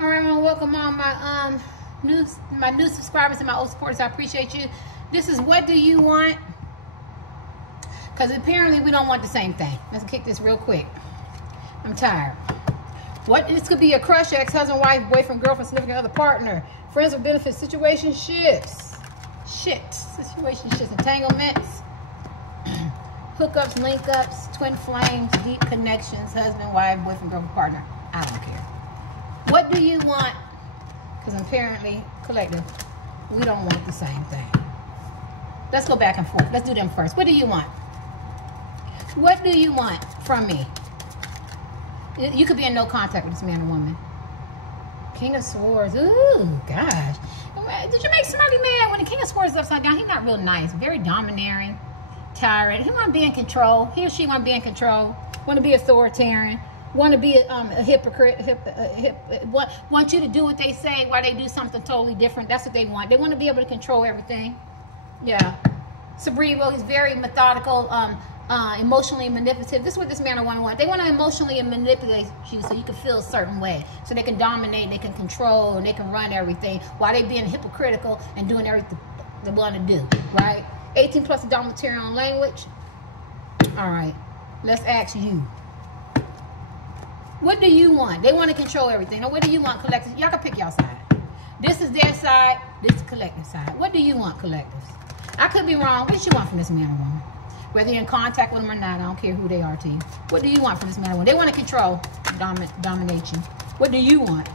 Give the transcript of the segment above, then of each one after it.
All right, I want to welcome all my new subscribers and my old supporters. I appreciate you. This is What Do You Want? Because apparently we don't want the same thing. Let's kick this real quick. I'm tired. This could be a crush, ex-husband, wife, boyfriend, girlfriend, significant other, partner, friends with benefits, situationships, situationships, entanglements, hookups, link-ups, twin flames, deep connections, husband, wife, boyfriend, girlfriend, partner. I don't care. What do you want? Because apparently, collective, we don't want the same thing. Let's go back and forth. Let's do them first. What do you want? What do you want from me? You could be in no contact with this man or woman. King of Swords. Ooh, gosh. Did you make somebody mad? When the King of Swords is upside down, he's not real nice. Very domineering, tyrant. He want to be in control. He or she want to be in control. Want to be authoritarian. Want to be a hypocrite. Want you to do what they say while they do something totally different. That's what they want. They want to be able to control everything. Yeah. Cerebral. He's very methodical. Emotionally manipulative. This is what this man or woman wants. They want to emotionally manipulate you so you can feel a certain way. So they can dominate, they can control, and they can run everything while they being hypocritical and doing everything they want to do, right? 18 plus adult material and language. All right. Let's ask you. What do you want? They want to control everything. Now, what do you want, collective? Y'all can pick y'all side. This is their side. This is collective side. What do you want, collectives? I could be wrong. What do you want from this man or woman? Whether you're in contact with them or not, I don't care who they are to you. What do you want from this man or woman? They want to control, dominate you. What do you want?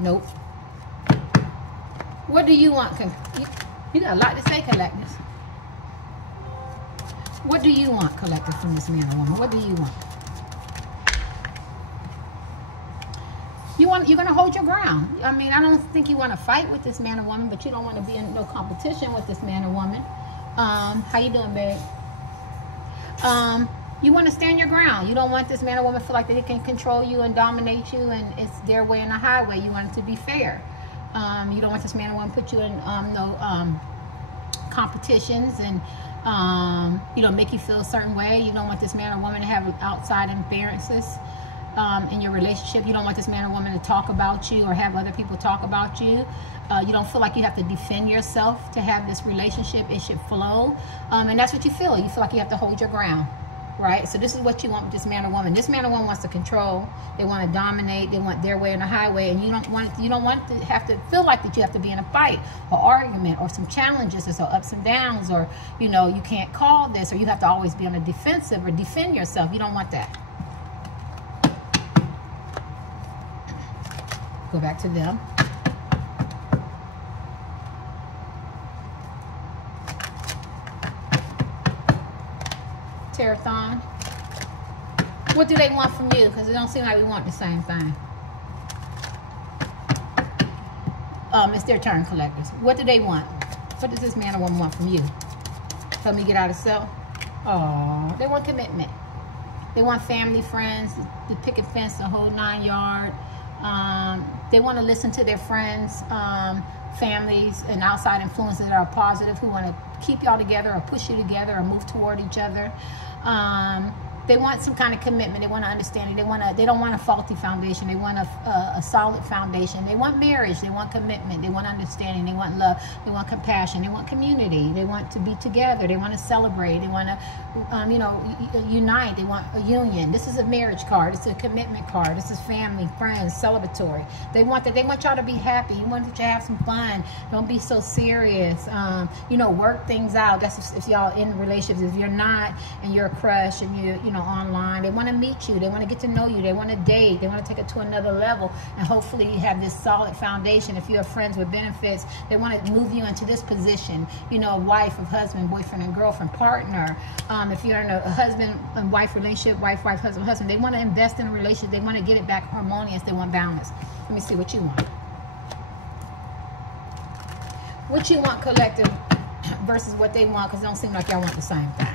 Nope. What do you want? You got a lot to say, collectives. What do you want, collective, from this man or woman? What do you want? You're going to hold your ground. I mean, I don't think you want to fight with this man or woman, but you don't want to be in no competition with this man or woman. How you doing, babe? You want to stand your ground. You don't want this man or woman to feel like they can control you and dominate you and it's their way and the highway. You want it to be fair. You don't want this man or woman to put you in no competitions and make you feel a certain way. You don't want this man or woman to have outside interferences in your relationship. You don't want this man or woman to talk about you or have other people talk about you. You don't feel like you have to defend yourself to have this relationship. It should flow. And that's what you feel. You feel like you have to hold your ground, right? So this is what you want with this man or woman. This man or woman wants to control. They want to dominate. They want their way and the highway. And you don't want to have to feel like that you have to be in a fight or argument or some challenges or some ups and downs or, you can't call this or you have to always be on the defensive or defend yourself. You don't want that. Go back to them. Terathon. What do they want from you? Because it don't seem like we want the same thing. It's their turn, collectors. What do they want? What does this man or woman want from you? Help me get out of self. Oh, they want commitment. They want family, friends, the picket fence, the whole 9 yard. They want to listen to their friends, families, and outside influences that are positive who want to keep y'all together or push you together or move toward each other. They want some kind of commitment. They want to understanding. They don't want a faulty foundation. They want a solid foundation. They want marriage. They want commitment. They want understanding. They want love. They want compassion. They want community. They want to be together. They want to celebrate. They want to, unite. They want a union. This is a marriage card. It's a commitment card. This is family, friends, celebratory. They want that. They want y'all to be happy. You want you to have some fun. Don't be so serious. Work things out. That's if y'all in relationships. If you're not, and you're a crush, and you online, they want to meet you. They want to get to know you. They want to date. They want to take it to another level, and hopefully you have this solid foundation. If you have friends with benefits, they want to move you into this position. A wife, of husband, boyfriend, and girlfriend, partner. If you're in a husband and wife relationship, wife, husband, they want to invest in a relationship. They want to get it back harmonious. They want balance. Let me see what you want. What you want, collective, versus what they want, because it don't seem like y'all want the same thing.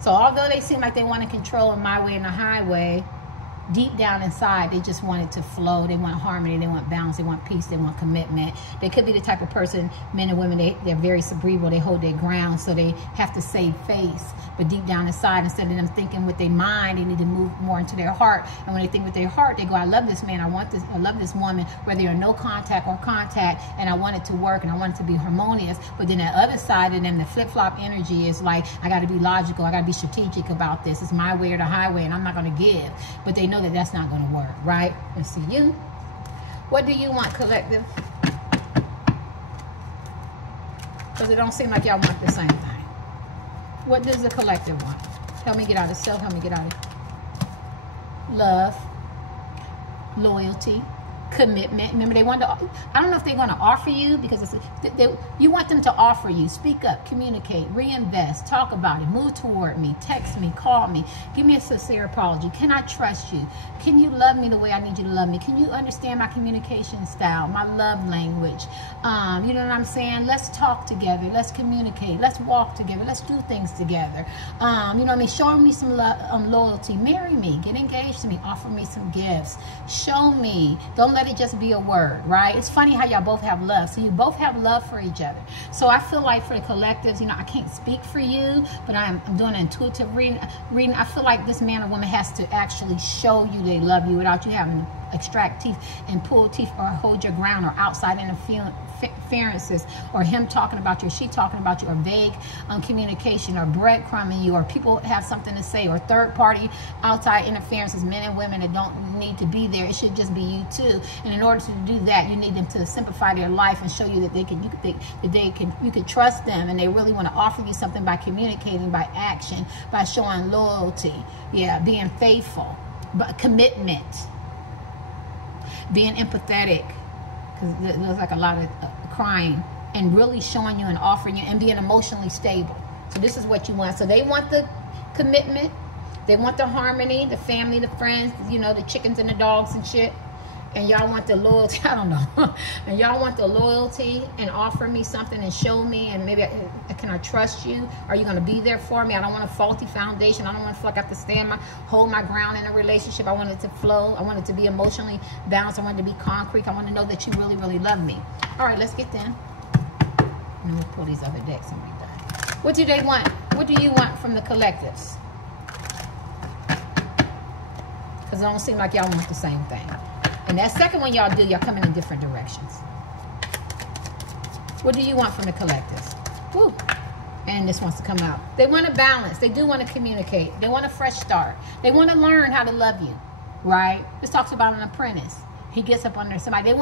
So although they seem like they want to control in my way and the highway, deep down inside, they just want it to flow. They want harmony. They want balance. They want peace. They want commitment. They could be the type of person, men and women, they're very cerebral. They hold their ground, so they have to save face. But deep down inside, instead of them thinking with their mind, they need to move more into their heart. And when they think with their heart, they go, I love this man. I want this. I love this woman, whether you're no contact or contact, and I want it to work and I want it to be harmonious. But then that other side of them, the flip-flop energy is like, I got to be logical. I got to be strategic about this. It's my way or the highway, and I'm not going to give. But they know that that's not going to work, right? Let's see you. What do you want, collective? Because it don't seem like y'all want the same thing. What does the collective want? Help me get out of self. Help me get out of love, loyalty, commitment. Remember, they want to, I don't know if they're going to offer you, because it's, you want them to offer you. Speak up, communicate, reinvest, talk about it, move toward me, text me, call me, give me a sincere apology. Can I trust you? Can you love me the way I need you to love me? Can you understand my communication style, my love language? You know what I'm saying? Let's talk together. Let's communicate. Let's walk together. Let's do things together. You know what I mean? Show me some loyalty. Marry me. Get engaged to me. Offer me some gifts. Show me. Don't let it just be a word, right? It's funny how y'all both have love. So you both have love for each other. So I feel like for the collectives, you know, I can't speak for you, but I'm doing an intuitive reading. I feel like this man or woman has to actually show you they love you without you having to extract teeth and pull teeth or hold your ground, or outside interferences, or him talking about you or she talking about you, or vague communication, or breadcrumbing you, or people have something to say, or third party outside interferences, men and women that don't need to be there. It should just be you two. And in order to do that, you need them to simplify their life and show you that you can trust them, and they really want to offer you something by communicating, by action, by showing loyalty, yeah, being faithful, but commitment, being empathetic, because it looks like a lot of crying, and really showing you and offering you, and being emotionally stable. So this is what you want. So they want the commitment, they want the harmony, the family, the friends, you know, the chickens and the dogs and shit. And y'all want the loyalty, I don't know. And y'all want the loyalty, and offer me something and show me, and maybe can I trust you? Are you going to be there for me? I don't want a faulty foundation. I don't want to feel like I have to hold my ground in a relationship. I want it to flow. I want it to be emotionally balanced. I want it to be concrete. I want to know that you really, really love me. All right, let's get them. And we'll pull these other decks and be done. What do they want? What do you want from the collectives? Because it don't seem like y'all want the same thing. And that second one y'all do, y'all coming in different directions. What do you want from the collectives? Woo. And this wants to come out. They want to balance. They do want to communicate. They want a fresh start. They want to learn how to love you, right? This talks about an apprentice. He gets up under somebody. They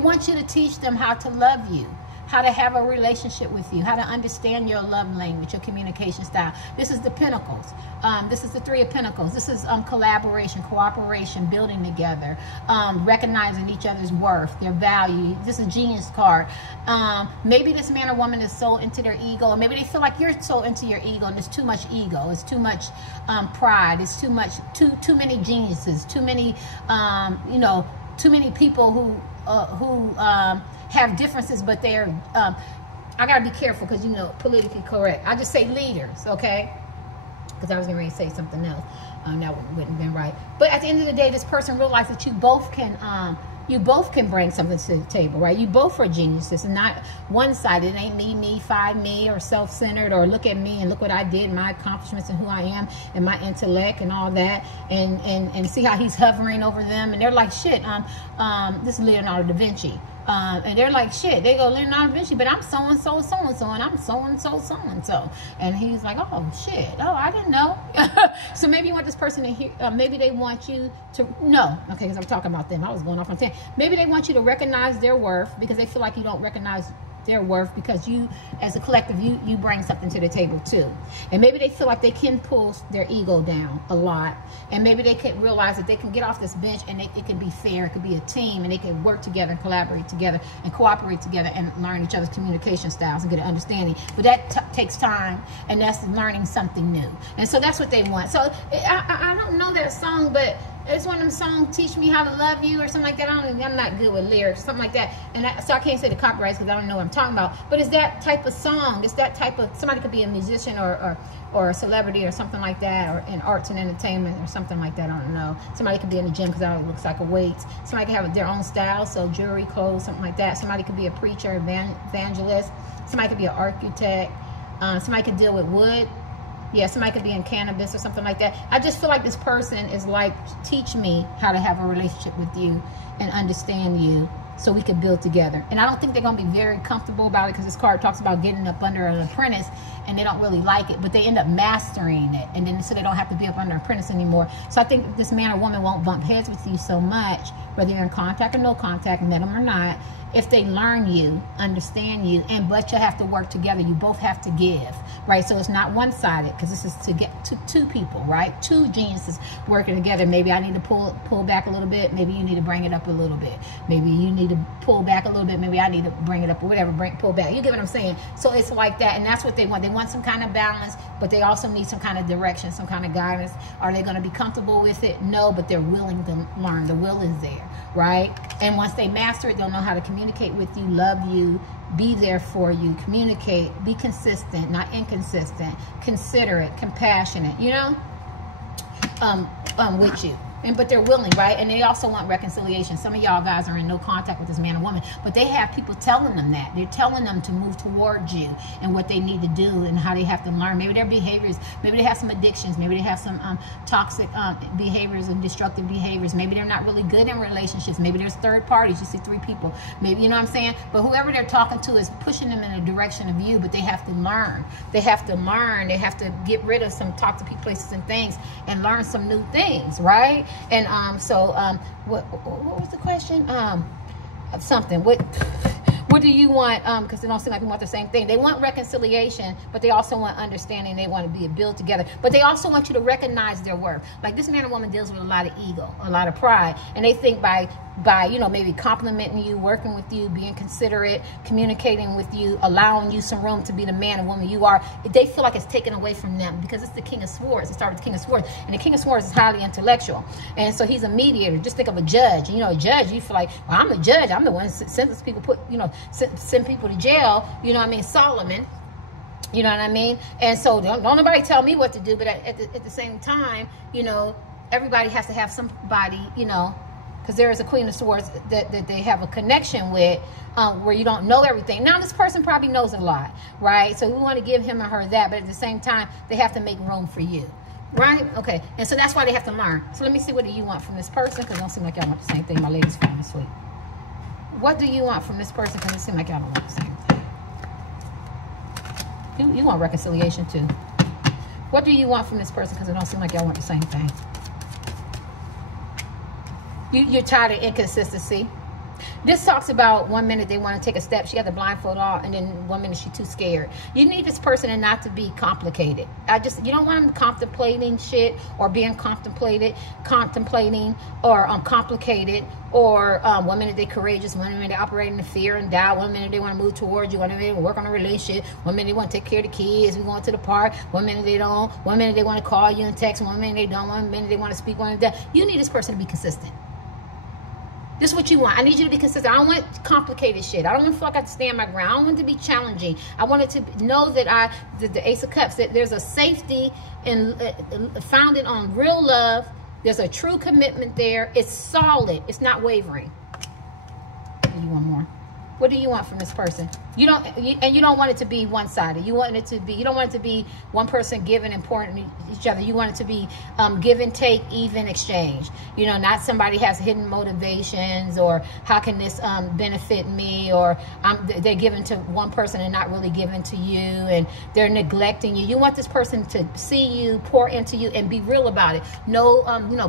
want you to teach them how to love you, how to have a relationship with you, how to understand your love language, your communication style. This is the Pentacles. This is the Three of Pentacles. This is collaboration, cooperation, building together, recognizing each other's worth, their value. This is Genius card. Maybe this man or woman is so into their ego, or maybe they feel like you're so into your ego, and there's too much ego, it's too much pride, it's too too many geniuses, too many you know, too many people who have differences, but they're I gotta be careful, because, you know, politically correct. I just say leaders, okay? Because I was getting ready to say something else that wouldn't have been right. But at the end of the day, this person realized that you both can bring something to the table, right? You both are geniuses, and not one-sided. It ain't me, five me, or self-centered, or look at me and look what I did, my accomplishments and who I am, and my intellect and all that, and see how he's hovering over them, and they're like, shit, this is Leonardo da Vinci. And they're like, shit, they go, Leonardo da Vinci, but I'm so-and-so, so-and-so, and I'm so-and-so, so-and-so. And he's like, oh, shit, oh, I didn't know. So maybe you want this person to hear, maybe they want you to, no, okay, because I'm talking about them. I was going off on 10. Maybe they want you to recognize their worth, because they feel like you don't recognize their worth, because you, as a collective, you bring something to the table too. And maybe they feel like they can pull their ego down a lot, and maybe they can realize that they can get off this bench, and it can be fair, it could be a team, and they can work together and collaborate together and cooperate together and learn each other's communication styles and get an understanding. But that takes time, and that's learning something new. And so that's what they want. So I don't know that song, but It's one of them songs, Teach Me How to Love You or something like that. I'm not good with lyrics, something like that. And so I can't say the copyrights because I don't know what I'm talking about. But it's that type of song. It's that type of, somebody could be a musician or a celebrity or something like that, or in arts and entertainment or something like that. I don't know. Somebody could be in the gym because that always looks like a weight. Somebody could have their own style, so jewelry, clothes, something like that. Somebody could be a preacher, evangelist. Somebody could be an architect. Somebody could deal with wood. Yeah, somebody could be in cannabis or something like that. I just feel like this person is like, teach me how to have a relationship with you and understand you so we can build together. And I don't think they're going to be very comfortable about it because this card talks about getting up under an apprentice and they don't really like it, but they end up mastering it. And then so they don't have to be up under an apprentice anymore. So I think this man or woman won't bump heads with you so much, whether you're in contact or no contact, met them or not, if they learn you, understand you, but you have to work together. You both have to give, right? So it's not one-sided because this is to get to two people, right? Two geniuses working together. Maybe I need to pull back a little bit. Maybe you need to bring it up a little bit. Maybe you need to pull back a little bit. Maybe I need to bring it up or whatever, pull back. You get what I'm saying? So it's like that, and that's what they want. They want some kind of balance, but they also need some kind of direction, some kind of guidance. Are they going to be comfortable with it? No, but they're willing to learn. The will is there, right? And once they master it, they'll know how to communicate with you, love you, be there for you, communicate, be consistent, not inconsistent, considerate, compassionate, you know, with you. But they're willing, right? And they also want reconciliation. Some of y'all guys are in no contact with this man or woman, but they have people telling them that. They're telling them to move towards you and what they need to do and how they have to learn. Maybe their behaviors, maybe they have some addictions, maybe they have some toxic behaviors and destructive behaviors. Maybe they're not really good in relationships. Maybe there's third parties. You see 3 people. Maybe, you know what I'm saying? But whoever they're talking to is pushing them in the direction of you, but they have to learn. They have to learn. They have to get rid of some toxic places and things and learn some new things, right? And what was the question? Something. What do you want? Because they don't seem like we want the same thing. They want reconciliation, but they also want understanding. They want to be a build together, but they also want you to recognize their worth. Like this man or woman deals with a lot of ego, a lot of pride, and they think by you know, maybe complimenting you, working with you, being considerate, communicating with you, allowing you some room to be the man or woman you are, they feel like it's taken away from them because it's the King of Swords. It started with the King of Swords, and the King of Swords is highly intellectual, and so he's a mediator. Just think of a judge. You know, a judge, you feel like, well, I'm the judge. I'm the one that sentence people, send people to jail. You know what I mean? Solomon. You know what I mean? And so don't nobody tell me what to do, but at the same time, you know, everybody has to have somebody, you know, because there is a Queen of Swords that they have a connection with, where you don't know everything. Now, this person probably knows a lot, right? So we want to give him or her that, but at the same time, they have to make room for you, right? Okay, and so that's why they have to learn. So let me see, what do you want from this person? Because it don't seem like y'all want the same thing. My lady's falling asleep. What do you want from this person? Because it seems like y'all don't want the same thing. You want reconciliation, too. What do you want from this person? Because it don't seem like y'all want the same thing. You're tired of inconsistency. This talks about 1 minute they want to take a step. She got the blindfold on, and then 1 minute she's too scared. You need this person and not to be complicated. You don't want them contemplating shit or being contemplating or complicated. Or 1 minute they're courageous, 1 minute they're operating in fear and doubt, 1 minute they want to move towards you, 1 minute they want to work on a relationship, 1 minute they want to take care of the kids, we're going to the park, 1 minute they don't, 1 minute they want to call you and text, 1 minute they don't, 1 minute they want to speak, 1 minute that. You need this person to be consistent. This is what you want. I need you to be consistent. I don't want complicated shit. I don't want to feel like I have to stand my ground. I don't want it to be challenging. I want it to know that the Ace of Cups, that there's a safety and founded on real love. There's a true commitment there. It's solid. It's not wavering. You want more? What do you want from this person? You don't want it to be one-sided. You want it to be. You don't want it to be one person giving and pouring each other. You want it to be give and take, even exchange. You know, not somebody has hidden motivations or how can this benefit me, or they're giving to one person and not really giving to you, and they're neglecting you. You want this person to see you, pour into you, and be real about it. No,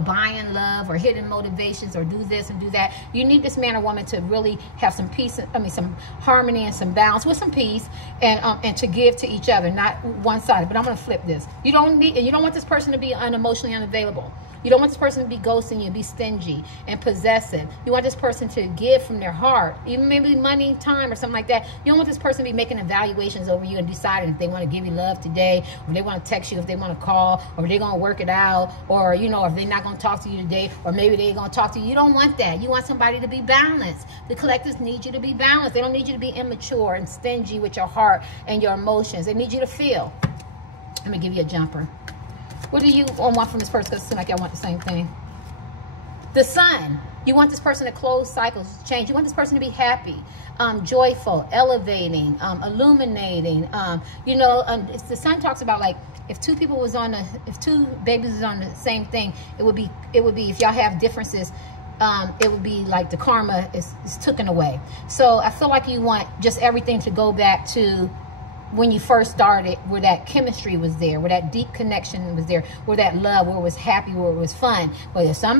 buying love or hidden motivations or do this and do that. You need this man or woman to really have some peace. Some harmony and some balance with some peace, and to give to each other, not one-sided. But I'm going to flip this. You don't want this person to be unemotionally unavailable. You don't want this person to be ghosting you, be stingy and possessive. You want this person to give from their heart, even maybe money, time, or something like that. You don't want this person to be making evaluations over you and deciding if they want to give you love today, or if they want to text you, if they want to call, or if they're going to work it out, or, you know, if they're not going to talk to you today, or maybe they're going to talk to you. You don't want that. You want somebody to be balanced. The collectives need you to be balanced. They don't need you to be immature and stingy with your heart and your emotions. They need you to feel. Let me give you a jumper. What do you want from this person? Because it seems like y'all want the same thing. The sun. You want this person to close cycles, change. You want this person to be happy, joyful, elevating, illuminating. You know, the sun talks about, like, if two people was on if two babies was on the same thing, it would be if y'all have differences, it would be like the karma is taken away. So I feel like you want just everything to go back to when you first started, where that chemistry was there, where that deep connection was there, where that love, where it was happy, where it was fun. But if some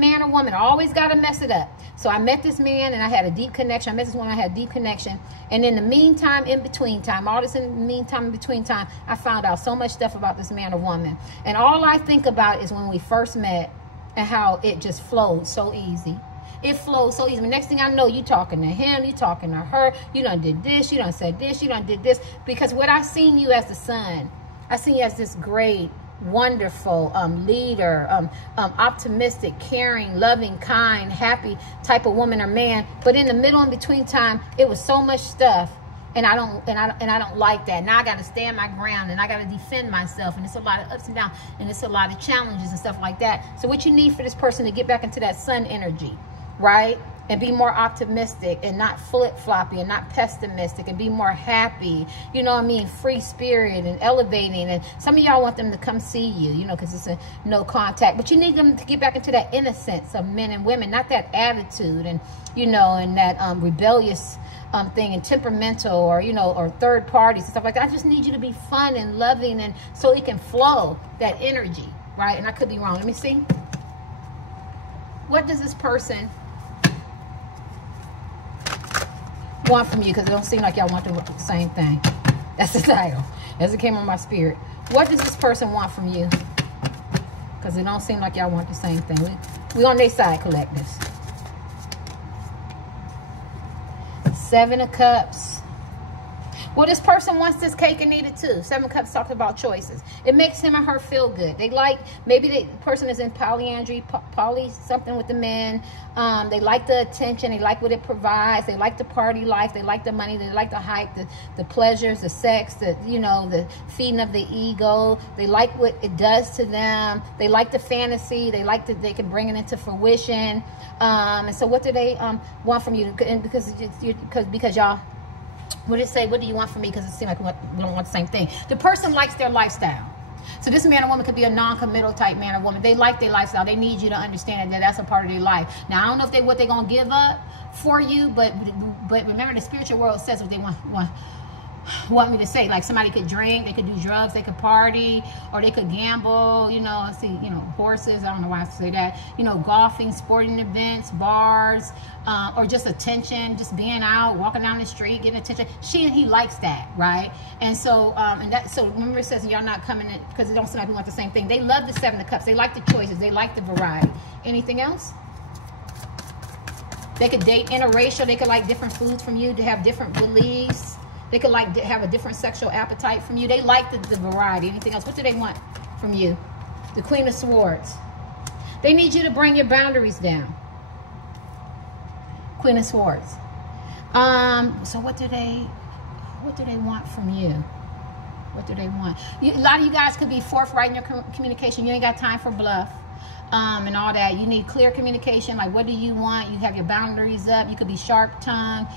man or woman always got to mess it up. So I met this man and I had a deep connection. I met this woman, I had a deep connection. And in the meantime, in between time, all this in the meantime, in between time, I found out so much stuff about this man or woman. And all I think about is when we first met and how it just flowed so easy. It flows so easy. The next thing I know, you talking to him, you talking to her, you done did this, you done said this, you done did this. Because what I seen you as the son, I seen you as this great, wonderful leader, optimistic, caring, loving, kind, happy type of woman or man. But in the middle and between time, it was so much stuff. And I don't like that. Now I got to stand my ground and I got to defend myself. And it's a lot of ups and downs and it's a lot of challenges and stuff like that. So what you need for this person to get back into that sun energy, right? And be more optimistic and not flip-floppy and not pessimistic and be more happy, you know what I mean? Free spirit and elevating. And some of y'all want them to come see you, you know, because it's a no contact. But you need them to get back into that innocence of men and women, not that attitude and, you know, and that rebellious thing and temperamental, or, you know, or third parties and stuff like that. I just need you to be fun and loving, and so it can flow that energy, right? And I could be wrong. Let me see. What does this person want from you? Because it don't seem like y'all want the same thing. That's the title, as it came on my spirit. What does this person want from you? Because it don't seem like y'all want the same thing. We on their side, collectives. Seven of Cups. Well, this person wants this cake and eat it too. Seven of Cups talks about choices. It makes him or her feel good. They like, maybe the person is in polyandry, poly something with the men. They like the attention. They like what it provides. They like the party life. They like the money. They like the hype, the pleasures, the sex, the, you know, the feeding of the ego. They like what it does to them. They like the fantasy. They like that they can bring it into fruition. And so what do they want from you? And because y'all, what did it say? What do you want from me? Because it seems like we don't want the same thing. The person likes their lifestyle. So this man or woman could be a non-committal type man or woman. They like their lifestyle. They need you to understand that that's a part of their life. Now, I don't know if what they're going to give up for you, but remember, the spiritual world says what they want me to say. Like, somebody could drink, they could do drugs, they could party, or they could gamble, you know, see, you know, horses, I don't know why I say that, you know, golfing, sporting events, bars, or just attention, just being out, walking down the street, getting attention. She and he likes that, right? And so, so remember, it says y'all not coming in, because it don't seem like we want the same thing. They love the Seven of Cups. They like the choices. They like the variety. Anything else? They could date interracial. They could like different foods from you, to have different beliefs. They could like have a different sexual appetite from you. They like the variety. Anything else? What do they want from you? The Queen of Swords. They need you to bring your boundaries down. Queen of Swords. So what do they want from you? What do they want? A lot of you guys could be forthright in your communication. You ain't got time for bluff. And all that. You need clear communication. Like, what do you want? You have your boundaries up. You could be sharp tongued.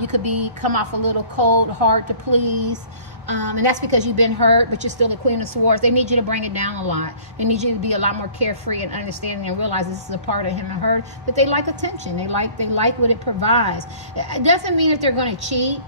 You could come off a little cold, hard to please. And that's because you've been hurt, but you're still the Queen of Swords. They need you to bring it down a lot. They need you to be a lot more carefree and understanding and realize this is a part of him and her. But they like attention. They like what it provides. It doesn't mean that they're going to cheat.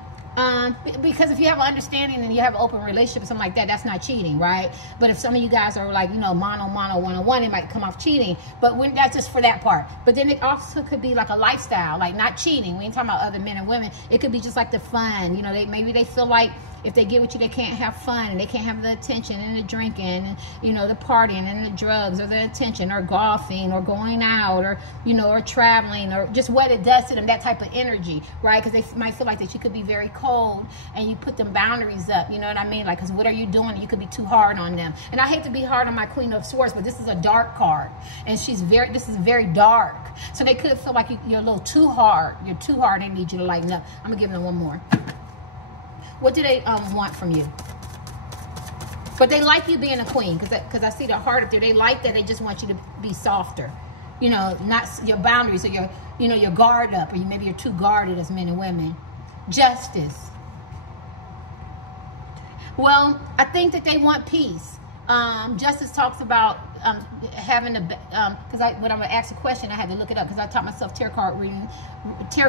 Because if you have an understanding and you have an open relationship or something like that, that's not cheating, right? But if some of you guys are like, you know, mono, one-on-one, it might come off cheating. But that's just for that part. But then it also could be like a lifestyle, like not cheating. We ain't talking about other men and women. It could be just like the fun, you know, maybe they feel like if they get with you, they can't have fun, and they can't have the attention and the drinking, and, you know, the partying and the drugs, or the attention, or golfing, or going out, or, you know, or traveling, or just what it does to them, that type of energy, right? Because they might feel like that you could be very cold, and you put them boundaries up, you know what I mean? Like, because what are you doing? You could be too hard on them. And I hate to be hard on my Queen of Swords, but this is a dark card, and this is very dark. So they could feel like you're a little too hard. You're too hard. They need you to lighten up. I'm gonna give them one more. What do they want from you? But they like you being a queen, because I see the heart up there. They like that. They just want you to be softer. You know, not your boundaries, or your guard up, or maybe you're too guarded as men and women. Justice. Well, I think that they want peace. Justice talks about having a, because when I'm gonna ask a question, I had to look it up, because I taught myself tarot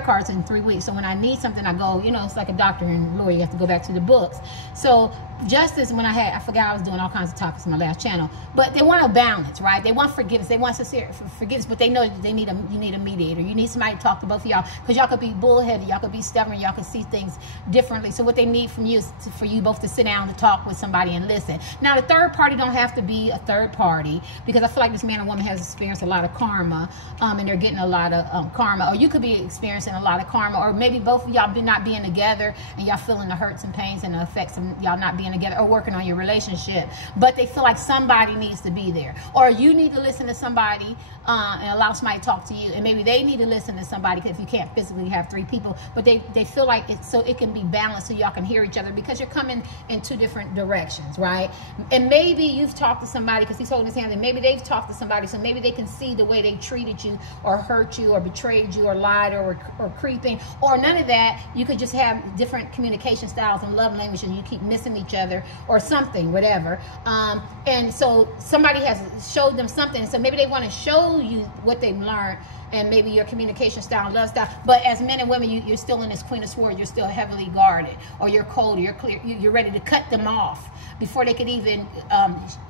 cards in 3 weeks. So when I need something, I go, you know, it's like a doctor and lawyer, you have to go back to the books. So justice, I forgot I was doing all kinds of topics in my last channel, but they want a balance, right? They want forgiveness, they want sincere forgiveness, but they know that you need a mediator. You need somebody to talk to both of y'all, because y'all could be bullheaded, y'all could be stubborn, y'all could see things differently. So what they need from you is for you both to sit down and talk with somebody and listen. Now, the third party don't have to be a third party, because I feel like this man or woman has experienced a lot of karma, and they're getting a lot of karma, or you could be experiencing a lot of karma, or maybe both of y'all not being together, and y'all feeling the hurts and pains and the effects of y'all not being together, or working on your relationship, but they feel like somebody needs to be there, or you need to listen to somebody and allow somebody to talk to you, and maybe they need to listen to somebody, if you can't physically have 3 people, but they feel like it's so it can be balanced, so y'all can hear each other, because you're coming in 2 different directions, right? And maybe you've talked to somebody, because he's holding his hand, and maybe they've talked to somebody, so maybe they can see the way they treated you, or hurt you, or betrayed you, or lied, or creeping, or none of that. You could just have different communication styles and love language, and you keep missing each other, or something, whatever. And so somebody has showed them something, so maybe they want to show you what they've learned, and maybe your communication style and love style. But as men and women, you're still in this Queen of Swords, you're still heavily guarded, or you're cold, or you're clear, you're ready to cut them off before they could even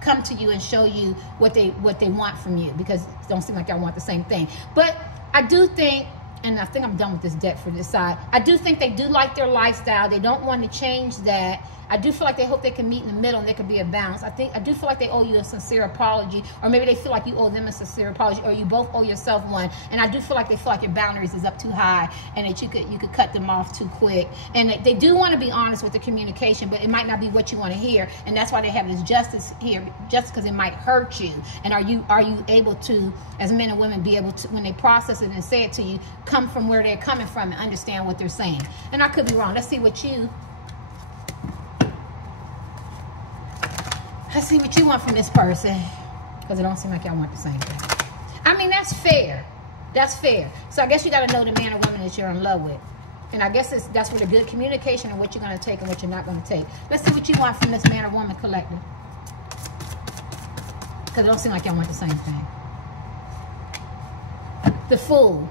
come to you and show you what they want from you, because it don't seem like y'all want the same thing. But I do think, and I think I'm done with this deck for this side, I do think they do like their lifestyle. They don't want to change that. I do feel like they hope they can meet in the middle, and there could be a balance. I do feel like they owe you a sincere apology, or maybe they feel like you owe them a sincere apology, or you both owe yourself one. And I do feel like they feel like your boundaries is up too high, and that you could cut them off too quick. And they do want to be honest with the communication, but it might not be what you want to hear. And that's why they have this justice here, just because it might hurt you. And are you able to, as men and women, be able to, when they process it and say it to you, come from where they're coming from and understand what they're saying? And I could be wrong. Let's see what you want from this person, because it don't seem like y'all want the same thing. I mean, that's fair. That's fair. So I guess you got to know the man or woman that you're in love with. And I guess that's where the good communication and what you're going to take and what you're not going to take. Let's see what you want from this man or woman collective, because it don't seem like y'all want the same thing. The Fool.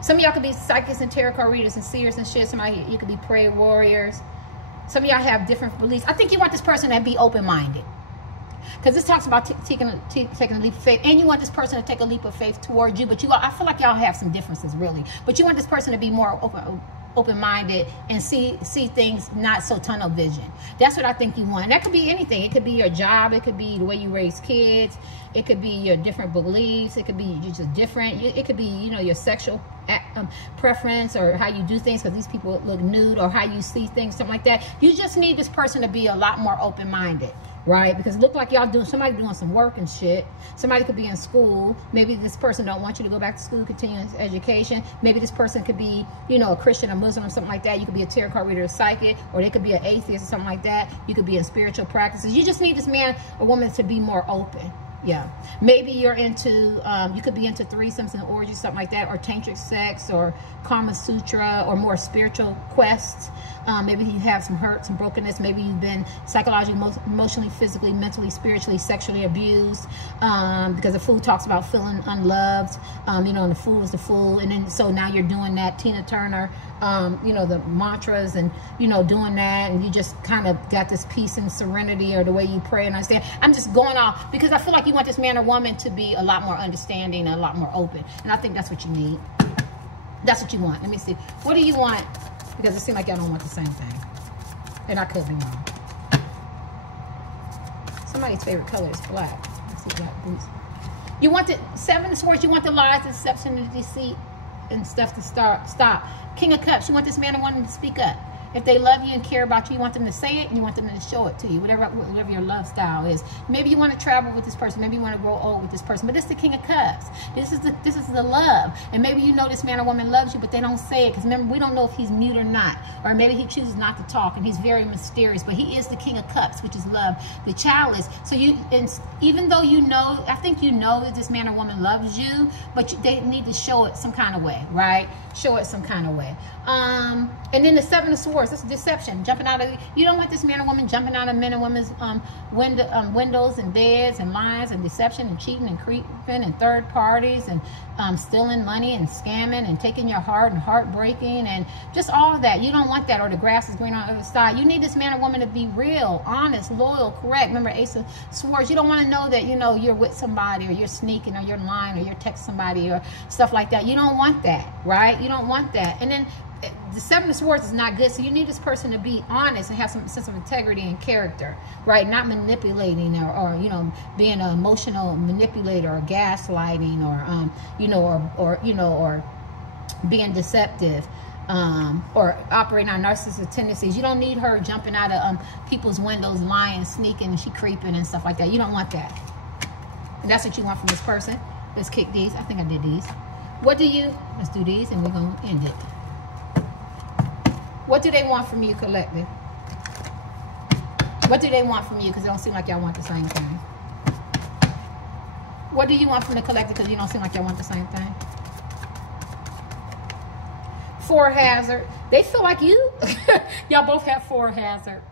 Some of y'all could be psychics and tarot card readers and seers and shit. Some of you could be prayer warriors. Some of y'all have different beliefs. I think you want this person to be open-minded, because this talks about taking a leap of faith, and you want this person to take a leap of faith towards you. But I feel like y'all have some differences, really. But you want this person to be more open-minded and see things not so tunnel vision. That's what I think you want. That could be anything. It could be your job. It could be the way you raise kids. It could be your different beliefs. It could be just different. It could be, you know, your sexual preference, or how you do things, because these people look nude, or how you see things, something like that. You just need this person to be a lot more open-minded, right? Because it look like y'all somebody doing some work and shit. Somebody could be in school. Maybe this person don't want you to go back to school, continue education. Maybe this person could be, you know, a Christian, a Muslim, or something like that. You could be a tarot card reader, a psychic, or they could be an atheist or something like that. You could be in spiritual practices. You just need this man or woman to be more open. Yeah, maybe you're into, you could be into threesomes and orgies, something like that, or tantric sex, or Kama Sutra, or more spiritual quests. Maybe you have some hurt, some brokenness. Maybe you've been psychologically, emotionally, physically, mentally, spiritually, sexually abused, because the Fool talks about feeling unloved, you know, and the Fool is the Fool. And then, so now you're doing that Tina Turner, you know, the mantras, and, you know, doing that, and you just kind of got this peace and serenity, or the way you pray and understand. I'm just going off, because I feel like you want this man or woman to be a lot more understanding and a lot more open. And I think that's what you need. That's what you want. Let me see. What do you want? Because it seems like y'all don't want the same thing. And I could be wrong. Somebody's favorite color is black. I see black boots. You want the 7 of Swords. You want the lies, deception, and deceit and stuff to stop. King of Cups. You want this man or woman to speak up. If they love you and care about you, you want them to say it and you want them to show it to you, whatever your love style is. Maybe you want to travel with this person. Maybe you want to grow old with this person. But this is the King of Cups. This is the love. And maybe you know this man or woman loves you, but they don't say it. Because remember, we don't know if he's mute or not. Or maybe he chooses not to talk and he's very mysterious. But he is the King of Cups, which is love. The Chalice. So even though you know, I think you know that this man or woman loves you, but they need to show it some kind of way, right? Show it some kind of way. And then the 7 of Swords. That's deception. Jumping out of, you don't want this man or woman jumping out of men and women's windows and beds and lies and deception and cheating and creeping and third parties and stealing money and scamming and taking your heart and heartbreaking and just all of that. You don't want that. Or the grass is green on the other side. You need this man or woman to be real, honest, loyal, correct. Remember, Ace of Swords. You don't want to know that, you know, you're with somebody or you're sneaking or you're lying or you're texting somebody or stuff like that. You don't want that, right? You don't want that. And then the 7 of Swords is not good, so you need this person to be honest and have some sense of integrity and character, right? Not manipulating or you know, being an emotional manipulator or gaslighting or or being deceptive or operating on narcissistic tendencies. You don't need her jumping out of people's windows, lying, sneaking, and she creeping and stuff like that. You don't want that. And that's what you want from this person. Let's kick these. I think I did these. Let's do these and we're going to end it. What do they want from you, collective? What do they want from you? Because it don't seem like y'all want the same thing. What do you want from the collective? Because you don't seem like y'all want the same thing. 4 hazard. They feel like you. Y'all both have 4 hazard.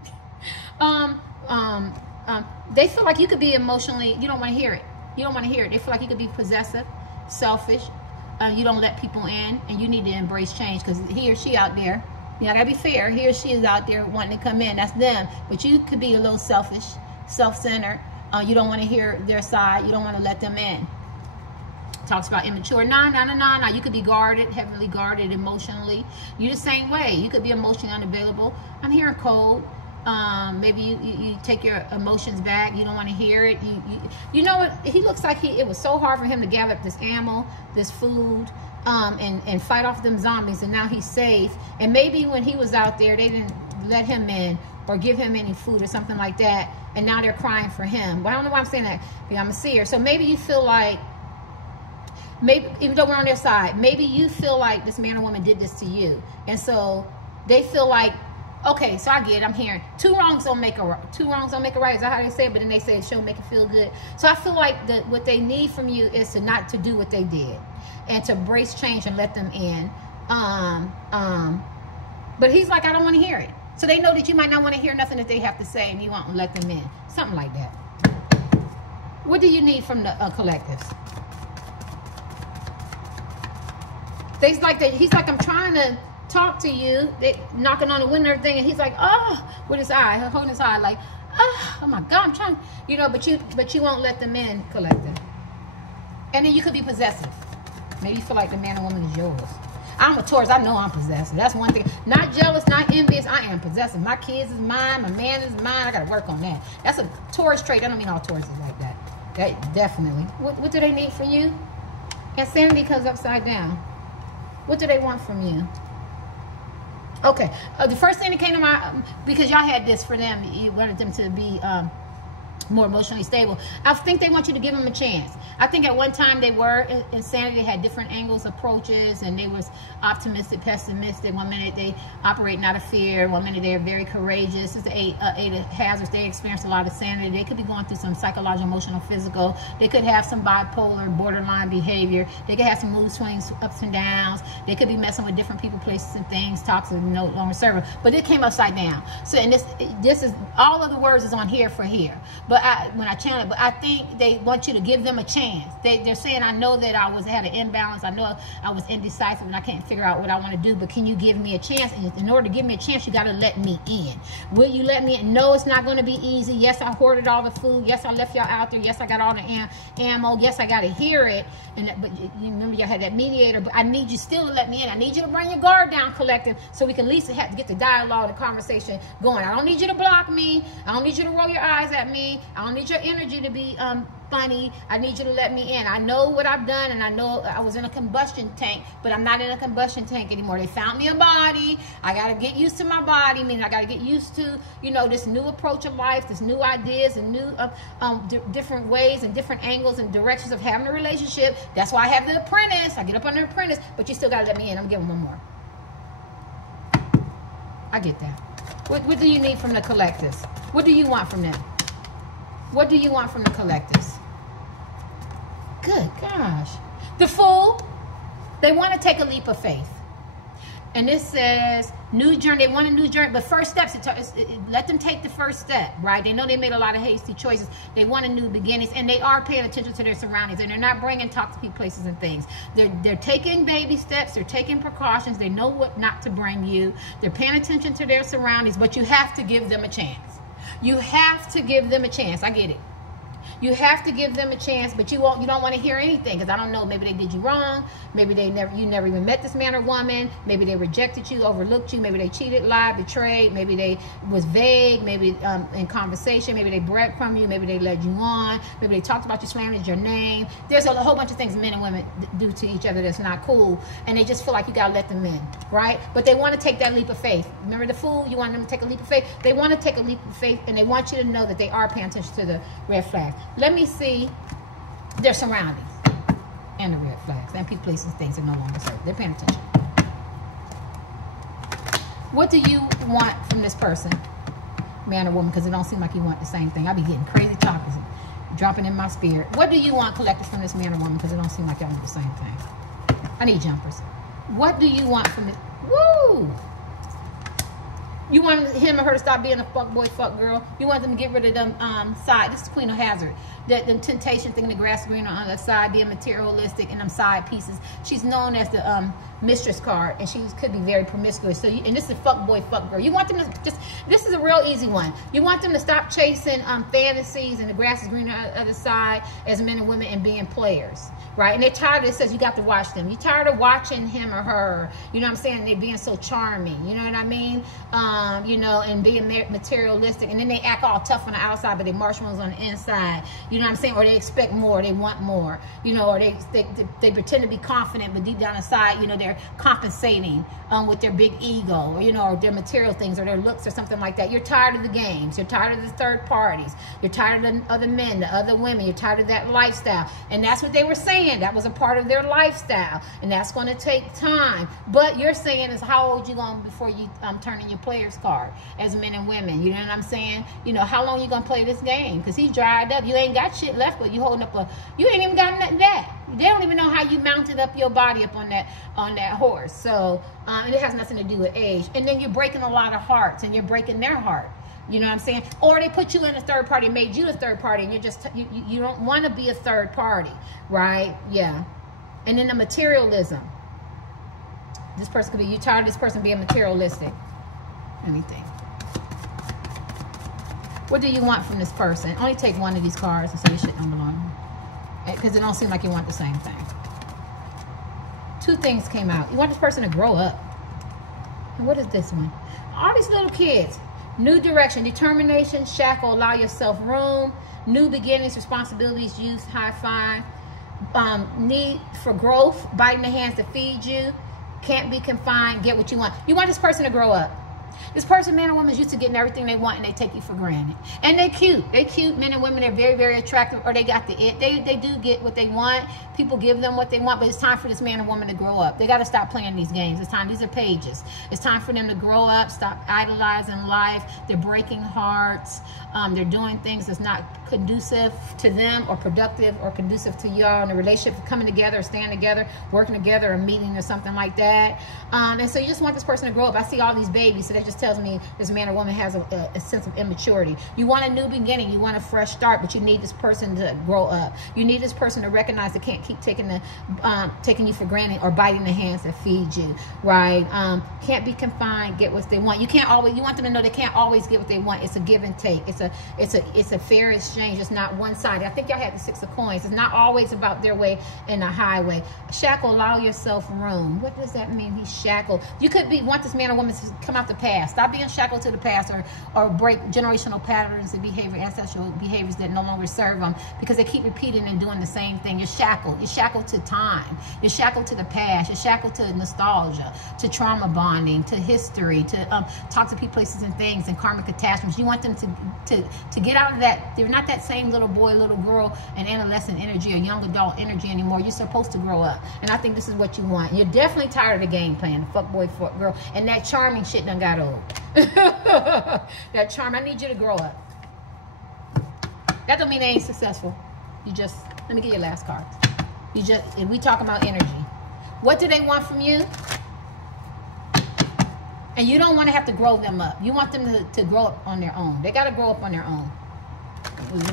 They feel like you could be emotionally, you don't want to hear it. You don't want to hear it. They feel like you could be possessive, selfish. You don't let people in, and you need to embrace change because he or she out there, you know, I gotta be fair. He or she is out there wanting to come in. That's them. But you could be a little selfish, self-centered. You don't want to hear their side. You don't want to let them in. Talks about immature. No. You could be guarded, heavily guarded emotionally. You the same way. You could be emotionally unavailable. I'm hearing cold. Maybe you take your emotions back. You don't want to hear it. You know what? He looks like it was so hard for him to gather up this ammo, this food, and fight off them zombies. And now he's safe. And maybe when he was out there, they didn't let him in or give him any food or something like that. And now they're crying for him. But I don't know why I'm saying that. Because I'm a seer. So maybe you feel like, maybe even though we're on their side, maybe you feel like this man or woman did this to you. And so they feel like, okay, so I get it. I'm hearing 2 wrongs don't make a right. 2 wrongs don't make a right. Is that how they say it? But then they say it should make it feel good. So I feel like what they need from you is to not to do what they did and to embrace change and let them in. But he's like, I don't want to hear it. So they know that you might not want to hear nothing that they have to say, and you won't let them in. Something like that. What do you need from the collectives? He's like, I'm trying to talk to you. They knocking on the window and everything, and he's like, oh, with his eye, holding his eye, like, oh my God, I'm trying, you know, but you won't let them in, collective. And then you could be possessive. Maybe you feel like the man or woman is yours. I'm a Taurus. I know I'm possessive. That's one thing. Not jealous, not envious. I am possessive. My kids is mine. My man is mine. I got to work on that. That's a Taurus trait. I don't mean all Taurus is like that. That definitely. What do they need from you? Insanity comes upside down. What do they want from you? Okay. The first thing that came to my, because y'all had this for them, you wanted them to be more emotionally stable. I think they want you to give them a chance. I think at one time they were insanity. They had different angles, approaches, and they was optimistic, pessimistic. One minute they operating out of fear. One minute they're very courageous. It's the eight of hazards. They experience a lot of sanity. They could be going through some psychological, emotional, physical. They could have some bipolar, borderline behavior. They could have some mood swings, ups and downs. They could be messing with different people, places, and things. Toxic, no longer serve. But it came upside down. So, and this is all of the words is on here for here. But when I channel it, but I think they want you to give them a chance. They're saying, I know that I had an imbalance. I know I was indecisive and I can't figure out what I want to do, but can you give me a chance? And in order to give me a chance, you got to let me in. Will you let me in? No, it's not going to be easy. Yes, I hoarded all the food. Yes, I left y'all out there. Yes, I got all the ammo. Yes, I got to hear it. But you remember y'all had that mediator, but I need you still to let me in. I need you to bring your guard down, collective, so we can at least have to get the dialogue, the conversation going. I don't need you to block me. I don't need you to roll your eyes at me. I don't need your energy to be funny. I need you to let me in. I know what I've done, and I know I was in a combustion tank, but I'm not in a combustion tank anymore. They found me a body. I got to get used to my body, meaning I got to get used to, you know, this new approach of life, this new ideas and new different ways and different angles and directions of having a relationship. That's why I have the apprentice. I get up on the apprentice, but you still got to let me in. I'm giving one more. I get that. What do you need from the collectives? What do you want from them? What do you want from the collectives? Good gosh. The Fool, they want to take a leap of faith. And this says, new journey. They want a new journey, but first steps, let them take the first step, right? They know they made a lot of hasty choices. They want a new beginnings, and they are paying attention to their surroundings, and they're not bringing toxic places and things. They're taking baby steps. They're taking precautions. They know what not to bring you. They're paying attention to their surroundings, but you have to give them a chance. You have to give them a chance. I get it. You have to give them a chance, but you don't want to hear anything, because I don't know, maybe they did you wrong, maybe you never even met this man or woman, maybe they rejected you, overlooked you, maybe they cheated, lied, betrayed, maybe they was vague, maybe in conversation, maybe they breadcrumbed you, maybe they led you on, maybe they talked about you, slandered your name. There's a whole bunch of things men and women do to each other that's not cool, and they just feel like you got to let them in, right? But they want to take that leap of faith. Remember the Fool? You want them to take a leap of faith? They want to take a leap of faith, and they want you to know that they are paying attention to the red flags. Let me see their surroundings and the red flags and people, places, things that no longer serve. They're paying attention. What do you want from this person, man or woman? Because it don't seem like you want the same thing. I be getting crazy topics dropping in my spirit. What do you want collected from this man or woman? Because it don't seem like y'all want the same thing. I need jumpers. What do you want from it? Woo! You want him or her to stop being a fuck boy, fuck girl. You want them to get rid of them side. This is Queen of Hazard. That the temptation thing, the grass greener on the side, being materialistic, and them side pieces. She's known as the mistress card, and she could be very promiscuous. So, and this is fuck boy, fuck girl. You want them to just. This is a real easy one. You want them to stop chasing fantasies and the grass is greener on the other side as men and women and being players, right? And they're tired of it. Says you got to watch them. You're tired of watching him or her. You know what I'm saying? They being so charming. You know what I mean? You know, and being materialistic, and then they act all tough on the outside, but they marshmallows on the inside. You know what I'm saying? Or they expect more, they want more. You know, or they pretend to be confident, but deep down inside, you know, they're compensating with their big ego, or, you know, or their material things, or their looks, or something like that. You're tired of the games. You're tired of the third parties. You're tired of the other men, the other women. You're tired of that lifestyle, and that's what they were saying. That was a part of their lifestyle, and that's going to take time. But you're saying is how old you going before you turn in your players card as men and women. You know what I'm saying? You know, how long you gonna play this game? Because he dried up. You ain't got shit left, but you holding up you ain't even got nothing that. They don't even know how you mounted up your body up on that horse. So and it has nothing to do with age. And then you're breaking a lot of hearts, and you're breaking their heart. You know what I'm saying? Or they put you in a third party, made you a third party, and you're just you don't want to be a third party, right? Yeah. And then the materialism. This person could be, you tired of this person being materialistic. Anything. What do you want from this person? Only take one of these cards and say this shit don't belong, because it don't seem like you want the same thing. Two things came out. You want this person to grow up. And what is this one? All these little kids. New direction, determination, shackle, allow yourself room, new beginnings, responsibilities, youth, high five, need for growth, biting the hands that feed you, can't be confined, get what you want. You want this person to grow up. This person, man or woman, is used to getting everything they want, and they take you for granted. And they're cute. They're cute. Men and women, they're very, very attractive, or they got the it. They do get what they want. People give them what they want, but it's time for this man or woman to grow up. They got to stop playing these games. It's time. These are pages. It's time for them to grow up, stop idolizing life. They're breaking hearts. They're doing things that's not conducive to them or productive or conducive to y'all in a relationship, coming together or staying together, working together, or meeting or something like that. And so you just want this person to grow up. I see all these babies, so they that just tells me this man or woman has a sense of immaturity. You want a new beginning. You want a fresh start, but you need this person to grow up. You need this person to recognize they can't keep taking you for granted or biting the hands that feed you, right? Can't be confined, get what they want. You want them to know they can't always get what they want. It's a give and take. It's a fair exchange. It's not one-sided. I think y'all had the 6 of coins. It's not always about their way and the highway. Shackle, allow yourself room. What does that mean? He's shackled. You could want this man or woman to come out the past. Stop being shackled to the past or break generational patterns and behavior, ancestral behaviors that no longer serve them because they keep repeating and doing the same thing. You're shackled. You're shackled to time. You're shackled to the past. You're shackled to nostalgia, to trauma bonding, to history, to toxic people, places, and things, and karmic attachments. You want them to get out of that. They're not that same little boy, little girl, and adolescent energy or young adult energy anymore. You're supposed to grow up. And I think this is what you want. You're definitely tired of the game plan, fuck boy, fuck girl, and that charming shit done got old. That charm, I need you to grow up. That don't mean they ain't successful. Let me get your last card. If we talk about energy, what do they want from you? And you don't want to have to grow them up. You want them to grow up on their own. They got to grow up on their own.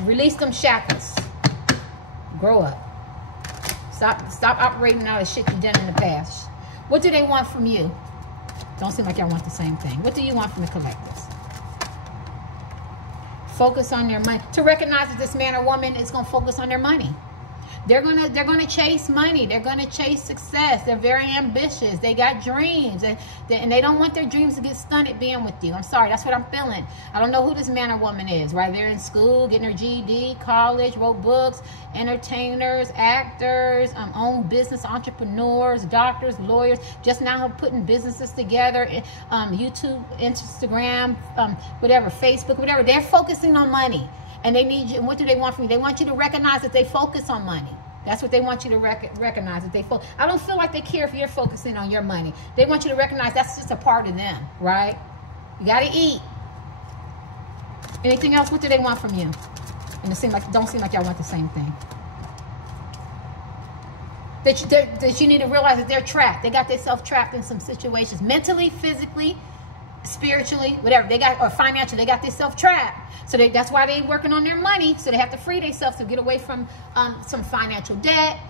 Release them shackles. Grow up. Stop operating out of shit you've done in the past. What do they want from you? Don't seem like y'all want the same thing. What do you want from the collectives? Focus on their money. To recognize that this man or woman is going to focus on their money. They're gonna chase money. They're gonna chase success. They're very ambitious. They got dreams, and they don't want their dreams to get stunted being with you. I'm sorry, that's what I'm feeling. I don't know who this man or woman is, right? They're in school, getting their GED, college, wrote books, entertainers, actors, own business, entrepreneurs, doctors, lawyers, just now putting businesses together, YouTube, Instagram, whatever, Facebook, whatever. They're focusing on money. And they need you. And what do they want from you? They want you to recognize that they focus on money. That's what they want you to recognize. That they focus. I don't feel like they care if you're focusing on your money. They want you to recognize that's just a part of them, right? You got to eat. Anything else? What do they want from you? And it don't seem like y'all want the same thing. That you need to realize that they're trapped. They got themselves trapped in some situations, mentally, physically, spiritually, whatever they got, or financially, they got themselves trapped. So that's why they working on their money. So they have to free themselves to get away from some financial debt,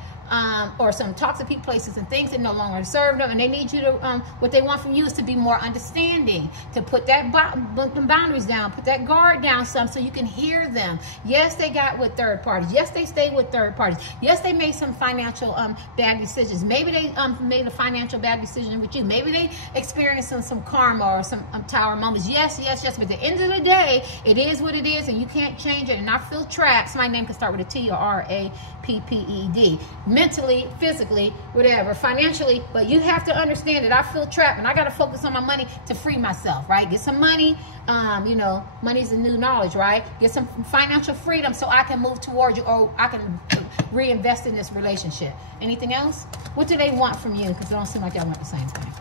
or some toxic people, places, and things that no longer serve them. And they need you to, what they want from you is to be more understanding, to put that boundaries down, put that guard down some so you can hear them. Yes, they got with third parties. Yes, they stay with third parties. Yes, they made some financial bad decisions. Maybe they made a financial bad decision with you. Maybe they experienced some karma or some tower moments. Yes. But at the end of the day, it is what it is, and you can't change it. And I feel trapped. So my name can start with a T or R-A-P-P-E-D. Mentally, physically, whatever, financially, but you have to understand that I feel trapped and I got to focus on my money to free myself, right? Get some money, money's the new knowledge, right? Get some financial freedom so I can move towards you, or I can reinvest in this relationship. Anything else? What do they want from you? Because it don't seem like y'all want the same thing.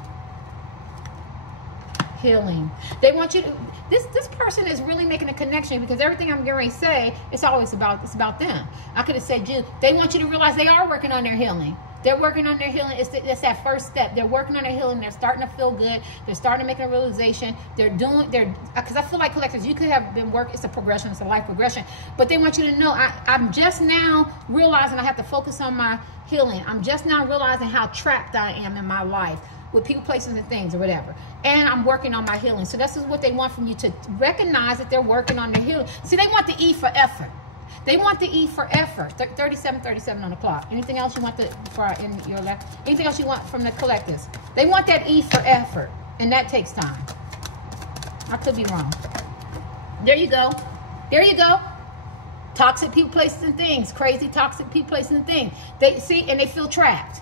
Healing. They want you to, this person is really making a connection, because everything I'm going to say, it's about them. I could have said you. They want you to realize they are working on their healing. They're working on their healing. It's that first step. They're working on their healing. They're starting to feel good. They're starting to make a realization. Because I feel like collectors, you could have been working. It's a progression. It's a life progression. But they want you to know, I'm just now realizing I have to focus on my healing. I'm just now realizing how trapped I am in my life with people, places, and things, or whatever. And I'm working on my healing. So this is what they want from you, to recognize that they're working on their healing. See, they want the E for effort. They want the E for effort. 37 on the clock. Anything else you want anything else you want from the collectives? They want that E for effort, and that takes time. I could be wrong. There you go. There you go. Toxic people, places, and things. Crazy toxic people, places, and things. They see, and they feel trapped.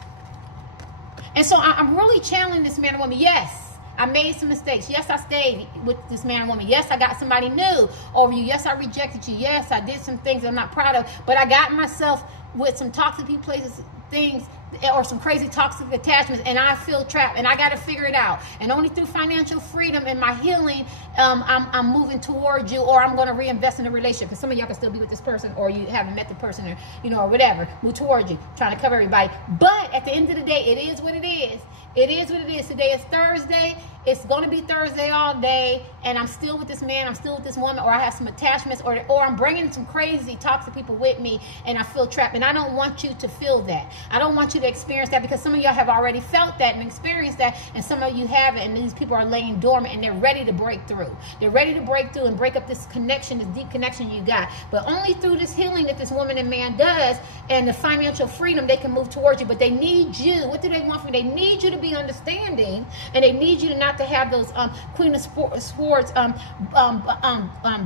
And so I'm really channeling this man or woman. Yes, I made some mistakes. Yes, I stayed with this man or woman. Yes, I got somebody new over you. Yes, I rejected you. Yes, I did some things I'm not proud of. But I got myself with some toxic people, places, things, or some crazy toxic attachments, and I feel trapped, and I got to figure it out. And only through financial freedom and my healing, I'm moving towards you, or I'm going to reinvest in a relationship. Because some of y'all can still be with this person, or you haven't met the person, or or whatever. Move towards you, trying to cover everybody. But at the end of the day, it is what it is. It is what it is. Today is Thursday. It's going to be Thursday all day, and I'm still with this man, I'm still with this woman, or I have some attachments, or I'm bringing some crazy toxic people with me, and I feel trapped. And I don't want you to feel that. I don't want you to experience that, because some of y'all have already felt that and experienced that, and some of you haven't, and these people are laying dormant, and they're ready to break through. They're ready to break through and break up this connection, this deep connection you got. But only through this healing that this woman and man does, and the financial freedom, they can move towards you. But they need you. What do they want from you? They need you to be understanding, and they need you to not to have those Queen of Swords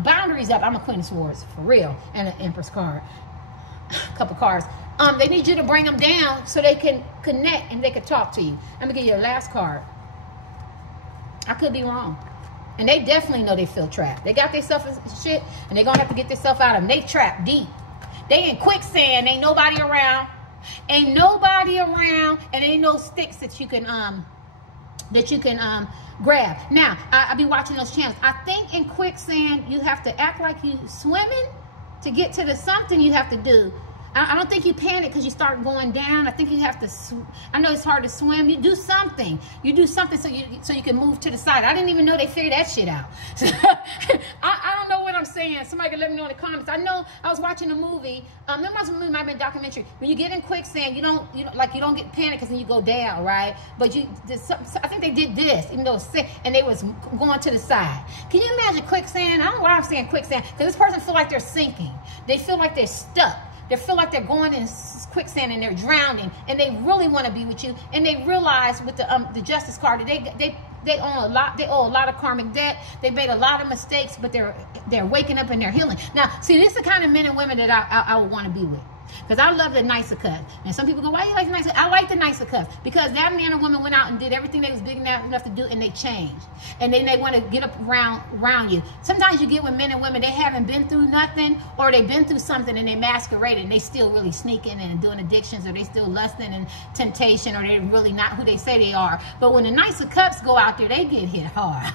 boundaries up. I'm a Queen of Swords for real, and an Empress card, a couple cards. They need you to bring them down so they can connect and they can talk to you. Let me give you a last card. I could be wrong, and they definitely know they feel trapped. They got themselves in shit, and they're gonna have to get themselves out of them. They trapped deep. They in quicksand. Ain't nobody around. Ain't nobody around, and ain't no sticks that you can grab. Now, I be watching those channels. I think in quicksand, you have to act like you swimming to get to the something you have to do. I don't think you panic because you start going down. I think you have to, I know it's hard to swim. You do something. You do something so you can move to the side. I didn't even know they figured that shit out. So, I don't know what I'm saying. Somebody can let me know in the comments. I know I was watching a movie. There might have been a documentary. When you get in quicksand, you don't get panic because then you go down, right? But I think they did this, even though it's sick, and they was going to the side. Can you imagine quicksand? I don't know why I'm saying quicksand, because this person feel like they're sinking. They feel like they're stuck. They feel like they're going in quicksand and they're drowning, and they really want to be with you. And they realize with the Justice card that they owe a lot. They owe a lot of karmic debt. They made a lot of mistakes, but they're waking up and they're healing. Now, see, this is the kind of men and women that I would want to be with. Because I love the nicer cuffs. And some people go, why do you like the nicer? I like the nicer cuffs. Because that man or woman went out and did everything they was big enough to do, and they changed. And then they want to get up around you. Sometimes you get with men and women, they haven't been through nothing, or they've been through something and they masqueraded, and they still really sneaking and doing addictions, or they still lusting and temptation, or they're really not who they say they are. But when the nicer cuffs go out there, they get hit hard.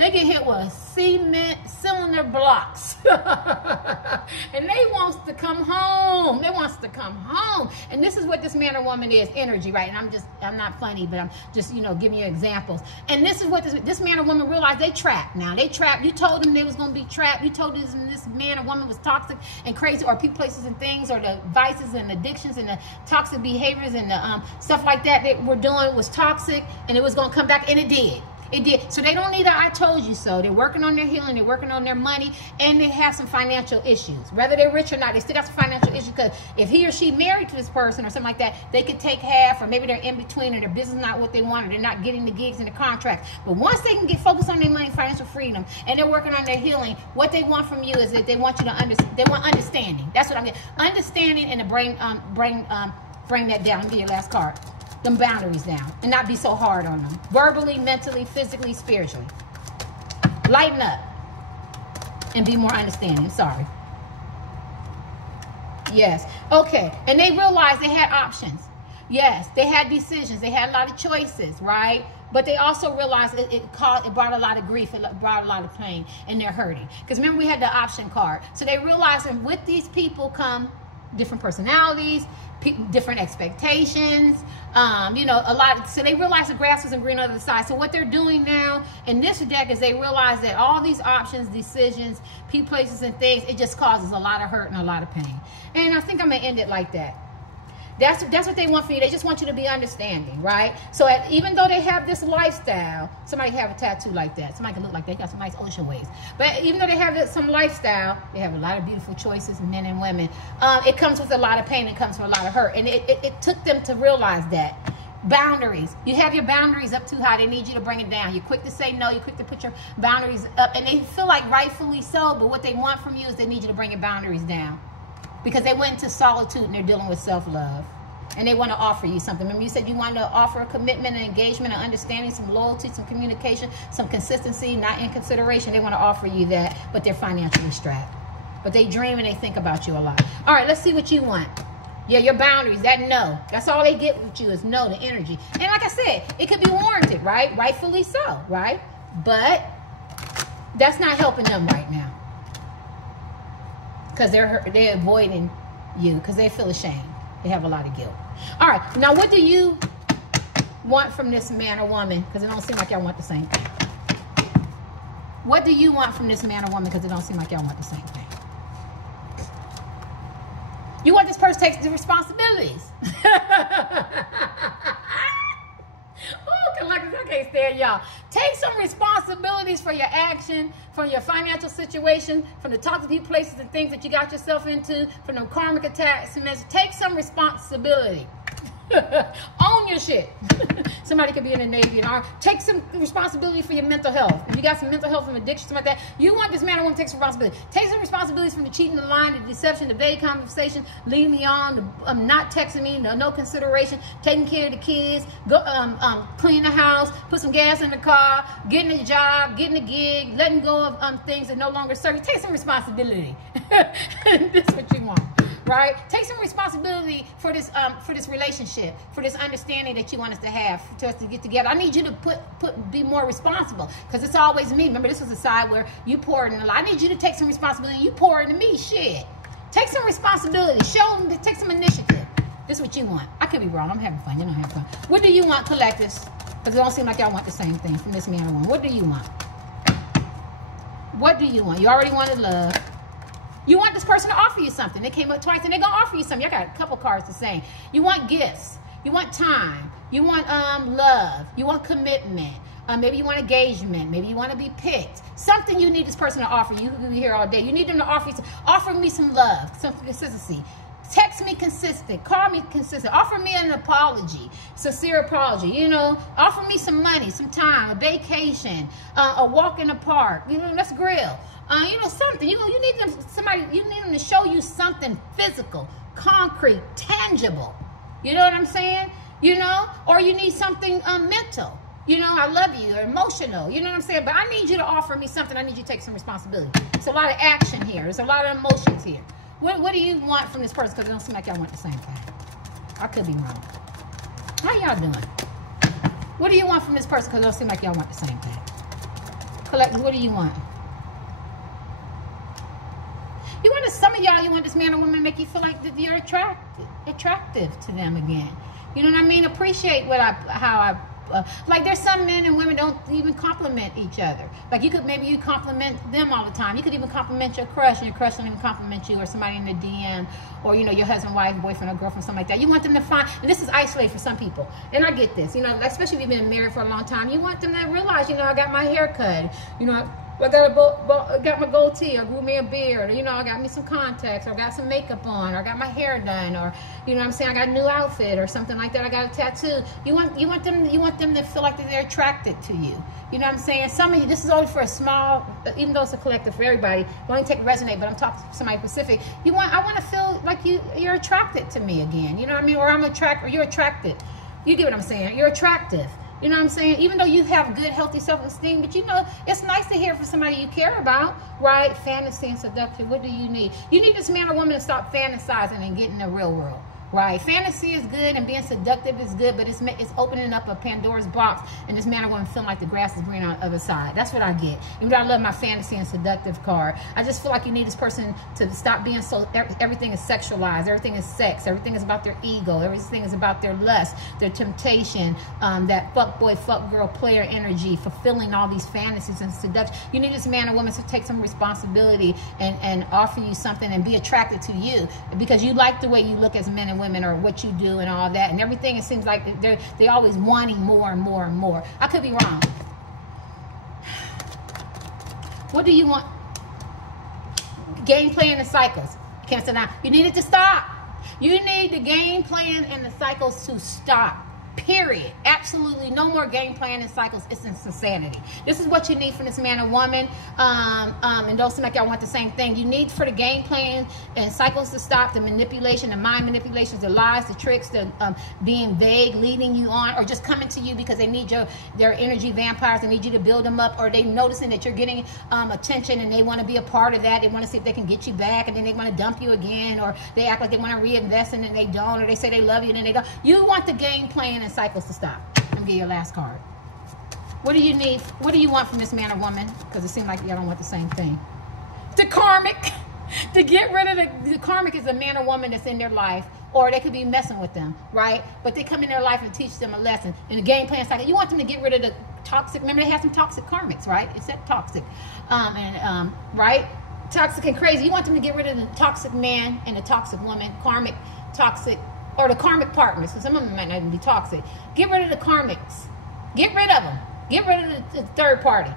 They get hit with cement cylinder blocks. And they wants to come home. They wants to come home. And this is what this man or woman is, energy, right? And I'm not funny, but I'm just, giving you examples. And this is what this man or woman realized. They trapped. Now they trapped. You told them they was going to be trapped. You told them this man or woman was toxic and crazy, or people, places, and things, or the vices and addictions and the toxic behaviors and the stuff like that we're doing was toxic, and it was going to come back, and it did. It did. So they don't need a I told you so. They're working on their healing. They're working on their money, and they have some financial issues. Whether they're rich or not, they still have some financial issues, because if he or she married to this person or something like that, they could take half, or maybe they're in between, or their business is not what they want, or they're not getting the gigs and the contracts. But once they can get focused on their money, financial freedom, and they're working on their healing, what they want from you is that they want you to understand. They want understanding. That's what I'm getting. Understanding, and the bring that down. Let me get your last card. Them boundaries down, and not be so hard on them, verbally, mentally, physically, spiritually. Lighten up and be more understanding. Sorry. Yes. Okay. And they realized they had options. Yes, they had decisions. They had a lot of choices, right? But they also realized it brought a lot of grief. It brought a lot of pain, and they're hurting. Because remember, we had the option card. So they realized that with these people come different personalities, different expectations, a lot. So they realize the grass isn't green on the other side. So what they're doing now in this deck is they realize that all these options, decisions, people, places, and things, it just causes a lot of hurt and a lot of pain. And I think I'm going to end it like that. That's what they want from you. They just want you to be understanding, right? So even though they have this lifestyle, somebody have a tattoo like that. Somebody can look like they got some nice ocean waves. But even though they have some lifestyle, they have a lot of beautiful choices, men and women. It comes with a lot of pain. It comes with a lot of hurt. And it took them to realize that. Boundaries. You have your boundaries up too high. They need you to bring it down. You're quick to say no. You're quick to put your boundaries up. And they feel like rightfully so, but what they want from you is they need you to bring your boundaries down. Because they went into solitude and they're dealing with self-love. And they want to offer you something. Remember, you said you wanted to offer a commitment, an engagement, an understanding, some loyalty, some communication, some consistency, not in consideration. They want to offer you that, but they're financially strapped. But they dream and they think about you a lot. All right, let's see what you want. Yeah, your boundaries, that no. That's all they get with you is no, the energy. And like I said, it could be warranted, right? Rightfully so, right? But that's not helping them right now. Because they're avoiding you because they feel ashamed. They have a lot of guilt. All right, now what do you want from this man or woman? Because it don't seem like y'all want the same thing. What do you want from this man or woman? Because it don't seem like y'all want the same thing. You want this person to take the responsibilities. I can't stand y'all. Take some responsibilities for your action, from your financial situation, from the toxic places and things that you got yourself into, from the karmic attacks. Take some responsibility. Own your shit. Somebody could be in the Navy and take some responsibility for your mental health. If you got some mental health from addiction, something like that, you want this man or woman to take some responsibility. Take some responsibilities from the cheating, the lying, the deception, the vague conversation, leading me on, the not texting me, no consideration, taking care of the kids, go clean the house, put some gas in the car, getting a job, getting a gig, letting go of things that no longer serve you. Take some responsibility. This is what you want. Right? Take some responsibility for this relationship, for this understanding that you want us to have, for us to get together. I need you to be more responsible, because it's always me. Remember, this was a side where you poured in a lot. I need you to take some responsibility. You pour into me. Shit. Take some responsibility. Show them. Take some initiative. This is what you want. I could be wrong. I'm having fun. You're not having fun. What do you want, collectives? Because it don't seem like y'all want the same thing from this man or woman. What do you want? What do you want? You already wanted love. You want this person to offer you something. They came up twice and they're going to offer you something. I got a couple cards the same. You want gifts. You want time. You want love. You want commitment. Maybe you want engagement. Maybe you want to be picked. Something you need this person to offer you. You can be here all day. You need them to offer me some love, some consistency. Text me consistent. Call me consistent. Offer me an apology, sincere apology. You know, offer me some money, some time, a vacation, a walk in the park. You know, let's grill. You know, something. You need them. You need them to show you something physical, concrete, tangible. You know what I'm saying? You know, or you need something mental. You know, I love you, or emotional. You know what I'm saying? But I need you to offer me something. I need you to take some responsibility. It's a lot of action here. There's a lot of emotions here. What do you want from this person? Because it don't seem like y'all want the same thing. I could be wrong. How y'all doing? What do you want from this person? Because it don't seem like y'all want the same thing. Collective, what do you want? You want some of y'all, you want this man or woman to make you feel like that you're attractive to them again. You know what I mean? Appreciate like there's some men and women don't even compliment each other. Like you compliment them all the time. You could even compliment your crush, and your crush don't even compliment you, or somebody in the DM, or you know, your husband, wife, boyfriend, or girlfriend, something like that. You want them to find, and this is isolated for some people, and I get this, you know, especially if you've been married for a long time. You want them to realize, you know, I got my hair cut, you know, I got my goatee, I grew me a beard, or, you know, I got me some contacts, or I got some makeup on, or I got my hair done, or, you know what I'm saying, I got a new outfit, or something like that, I got a tattoo. You want them to feel like that they're attracted to you. You know what I'm saying? Some of you, this is only for a small, even though it's a collective for everybody, it only take resonate, but I'm talking to somebody specific. I want to feel like you're attracted to me again. You know what I mean? Or you're attracted. You get what I'm saying? You're attractive. You know what I'm saying? Even though you have good, healthy self-esteem, but you know, it's nice to hear from somebody you care about, right? Fantasy and seduction. What do you need? You need this man or woman to stop fantasizing and get in the real world, right? Fantasy is good and being seductive is good, but it's opening up a Pandora's box, and this man or woman feeling like the grass is green on the other side. That's what I get. Even though I love my fantasy and seductive card, I just feel like you need this person to stop being so, everything is sexualized, everything is sex, everything is about their ego, everything is about their lust, their temptation, that fuck boy, fuck girl player energy, fulfilling all these fantasies and seduction. You need this man or woman to take some responsibility and offer you something and be attracted to you, because you like the way you look as men and women, or what you do and all that and everything. It seems like they're always wanting more and more and more. I could be wrong. What do you want? Game plan and cycles. Can't say now. You need it to stop. You need the game plan and the cycles to stop. Period. Absolutely no more game plan and cycles. It's insanity. This is what you need from this man or woman. And don't seem like y'all want the same thing. You need for the game plan and cycles to stop, the manipulation, the mind manipulations, the lies, the tricks, the being vague, leading you on, or just coming to you because they need their energy vampires. They need you to build them up, or they noticing that you're getting attention and they want to be a part of that. They want to see if they can get you back, and then they want to dump you again, or they act like they want to reinvest and then they don't, or they say they love you and then they don't. You want the game plan and cycles to stop. Let me get your last card. What do you need? What do you want from this man or woman? Because it seems like y'all don't want the same thing. The karmic. To get rid of the karmic is a man or woman that's in their life, or they could be messing with them, right? But they come in their life and teach them a lesson. In the game plan cycle, you want them to get rid of the toxic. Remember, they have some toxic karmics, right? It's that toxic, right? Toxic and crazy. You want them to get rid of the toxic man and the toxic woman, karmic, toxic, or the karmic partners. So some of them might not even be toxic. Get rid of the karmics. Get rid of them. Get rid of the third party.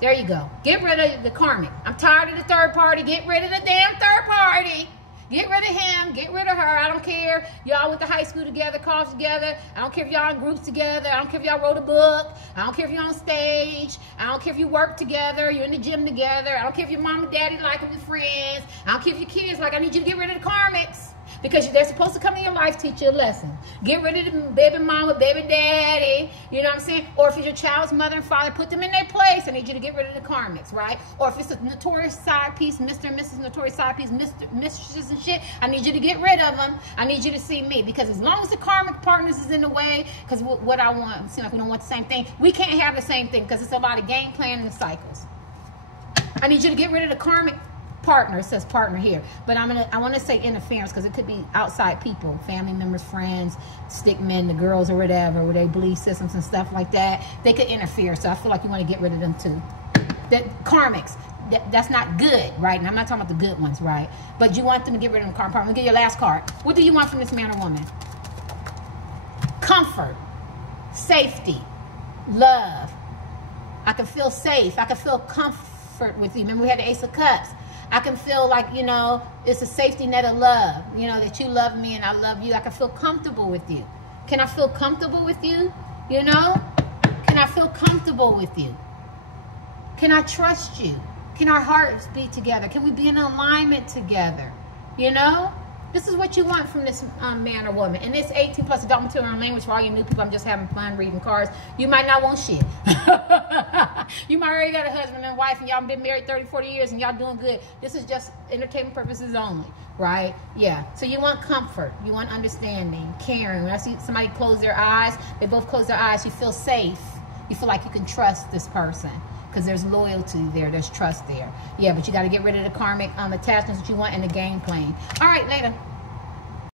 There you go. Get rid of the karmic. I'm tired of the third party. Get rid of the damn third party. Get rid of him. Get rid of her. I don't care. Y'all went to high school together, college together. I don't care if y'all in groups together. I don't care if y'all wrote a book. I don't care if you're on stage. I don't care if you work together. You're in the gym together. I don't care if your mom and daddy like it with friends. I don't care if your kids like. I need you to get rid of the karmics. Because they're supposed to come in your life, teach you a lesson. Get rid of the baby mama, baby daddy. You know what I'm saying? Or if it's your child's mother and father, put them in their place. I need you to get rid of the karmics, right? Or if it's a notorious side piece, Mr. and Mrs. Notorious side piece, mistresses and shit, I need you to get rid of them. I need you to see me. Because as long as the karmic partners is in the way, because what I want, it seems like we don't want the same thing. We can't have the same thing because it's a lot of game planning and cycles. I need you to get rid of the karmic partner. It says partner here, but I want to say interference because it could be outside people, family members, friends, stick men, the girls or whatever, where they belief systems and stuff like that. They could interfere, so I feel like you want to get rid of them too. That karmics, that's not good, right? And I'm not talking about the good ones, right? But you want them to get rid of the karmic partner. Let me get your last card. What do you want from this man or woman? Comfort, safety, love. I can feel safe. I can feel comfort with you. Remember we had the Ace of Cups. I can feel like, you know, it's a safety net of love, you know, that you love me and I love you. I can feel comfortable with you. Can I feel comfortable with you? You know? Can I feel comfortable with you? Can I trust you? Can our hearts beat together? Can we be in alignment together? You know? This is what you want from this man or woman. And it's 18 plus adult material language for all you new people. I'm just having fun reading cards. You might not want shit. You might already got a husband and wife and y'all been married 30, 40 years and y'all doing good. This is just entertainment purposes only, right? Yeah. So you want comfort. You want understanding, caring. When I see somebody close their eyes, they both close their eyes, you feel safe. You feel like you can trust this person. Because there's loyalty there, there's trust there. Yeah, but you got to get rid of the karmic attachments that you want in the game plan. All right, later.